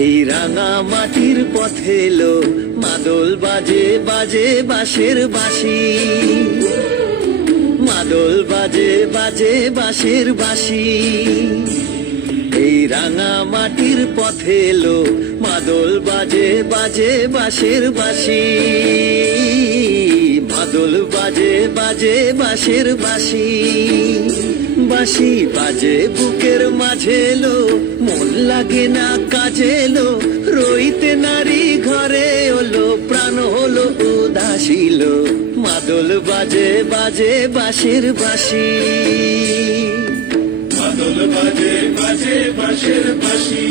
এই রাঙা মাটির পথে এলো মাদল বাজে বাজে বাঁশের বাঁশি, মাদল বাজে বাজে বাঁশের বাঁশি। এই রাঙা মাটির পথে এলো মাদল বাজে বাজে বাঁশের বাঁশি, মাদল বাজে বাজে বাঁশের বাঁশি। বাঁশি বাজে বুকের মাঝে এলো, মন লাগে না কাজে এলো, রইতে নারী ঘরে হলো, প্রাণ হলো উদাসীল। মাদল বাজে বাজে বাঁশের বাঁশি, মাদল বাজে বাজে বাঁশের বাঁশি।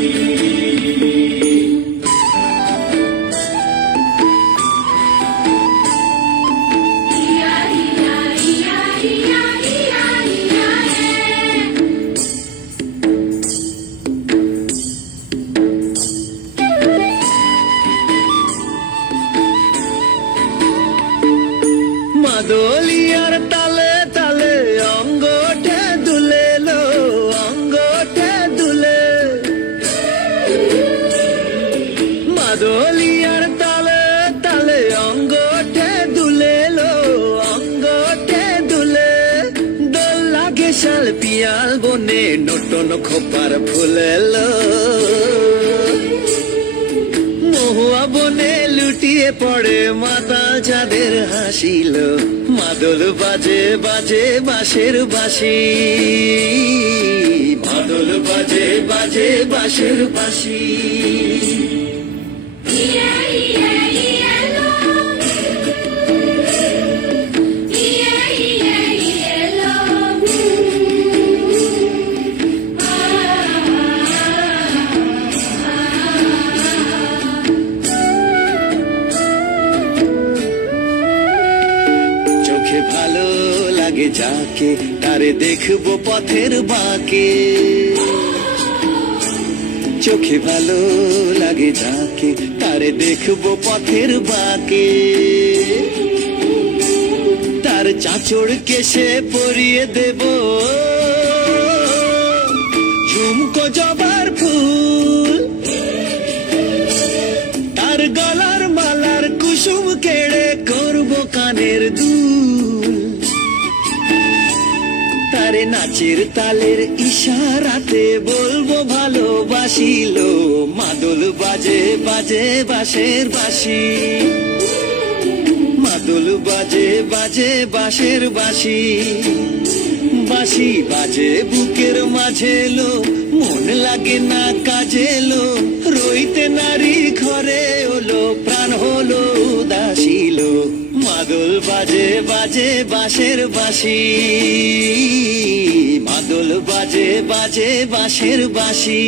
মাদলিয়ার তালে তালে অঙ্গটা দুলে লো, অঙ্গটা দুলে। মাদলিয়ার তালে তালে অঙ্গটা দুলে লো, অঙ্গটা দুলে। দোল লাগে শাল পিয়াল বনে নটন খোপার ফুলেলো, মহুয়া বনে লুটিয়ে পড়ে মাতাল চাঁদের হাসিল। মাদল বাজে বাজে বাঁশের বাঁশি, মাদল বাজে বাজে বাঁশের বাঁশি। ভালো লাগে যাকে তারে দেখবো পথের বাঁকে, চোখে ভালো লাগে যাকে তারে দেখবো পথের বাঁকে। তার চাঁচড় কেশে পরিয়ে দেব ঝুমকো জবার ফুল, তার গলার মালার কুসুম কেড়ে করবো কানের দুল। তারে নাচের তালের ইশারাতে বলবো ভালোবাসিল। মাদল বাজে বাজে বাঁশের বাঁশি, মাদল বাজে বাজে বাঁশের বাঁশি। বাঁশি বাজে বুকের মাঝে লো, মন লাগে না কাজে লো, রইতে নারী ঘরে হলো, প্রাণ হলো উদাসীল। মাদল বাজে বাজে বাঁশের বাঁশি, মাদল বাজে বাজে বাঁশের বাঁশি।